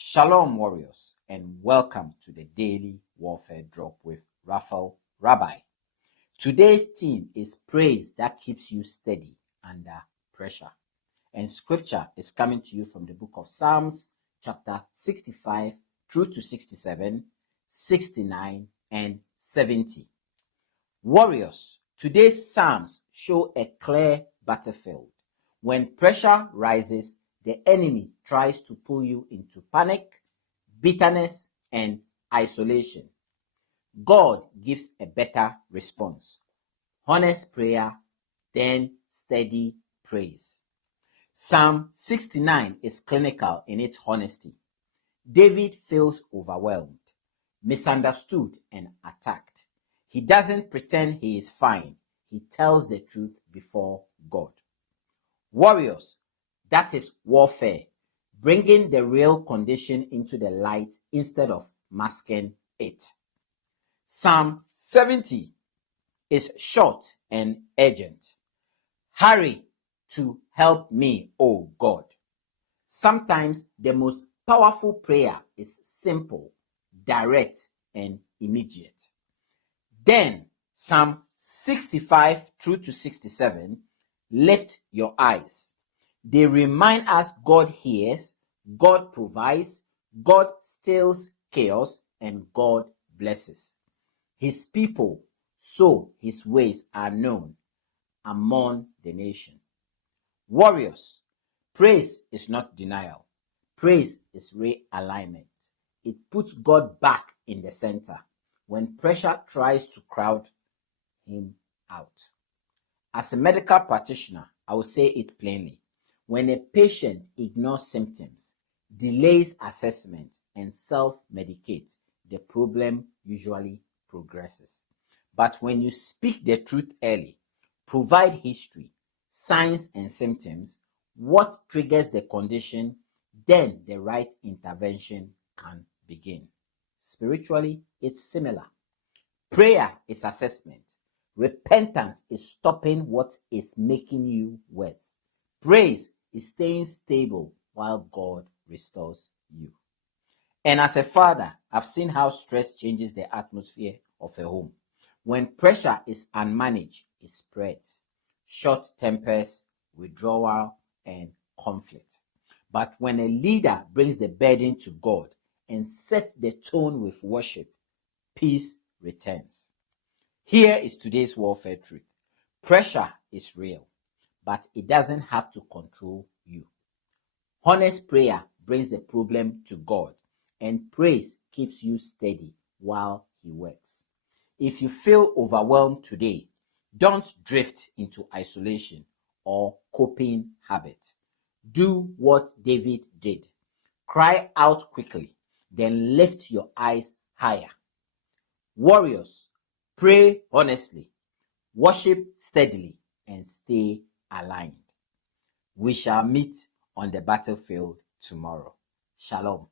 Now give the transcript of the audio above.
Shalom, warriors, and welcome to the Daily Warfare Drop with Raphael, Rabbi. Today's theme is praise that keeps you steady under pressure. And scripture is coming to you from the book of Psalms, chapter 65 through to 67, 69, and 70. Warriors, today's Psalms show a clear battlefield. When pressure rises, the enemy tries to pull you into panic, bitterness, and isolation. God gives a better response. Honest prayer, then steady praise. Psalm 69 is clinical in its honesty. David feels overwhelmed, misunderstood, and attacked. He doesn't pretend he is fine. He tells the truth before God. Warriors, that is warfare, bringing the real condition into the light instead of masking it. Psalm 70 is short and urgent. Hurry to help me, O God. Sometimes the most powerful prayer is simple, direct, and immediate. Then Psalm 65 through to 67, lift your eyes. They remind us God hears, God provides, God stills chaos, and God blesses His people, so His ways are known among the nation. Warriors, praise is not denial. Praise is realignment. It puts God back in the center when pressure tries to crowd Him out. As a medical practitioner, I will say it plainly. When a patient ignores symptoms, delays assessment, and self-medicates, the problem usually progresses. But when you speak the truth early, provide history, signs, and symptoms, what triggers the condition, then the right intervention can begin. Spiritually, it's similar. Prayer is assessment. Repentance is stopping what is making you worse. Praise is staying stable while God restores you. And as a father, I've seen how stress changes the atmosphere of a home. When pressure is unmanaged, it spreads. Short tempers, withdrawal, and conflict. But when a leader brings the burden to God and sets the tone with worship, peace returns. Here is today's warfare truth. Pressure is real, but it doesn't have to control you. Honest prayer brings the problem to God, and praise keeps you steady while He works. If you feel overwhelmed today, don't drift into isolation or coping habits. Do what David did. Cry out quickly, then lift your eyes higher. Warriors, pray honestly, worship steadily, and stay aligned. We shall meet on the battlefield tomorrow. Shalom.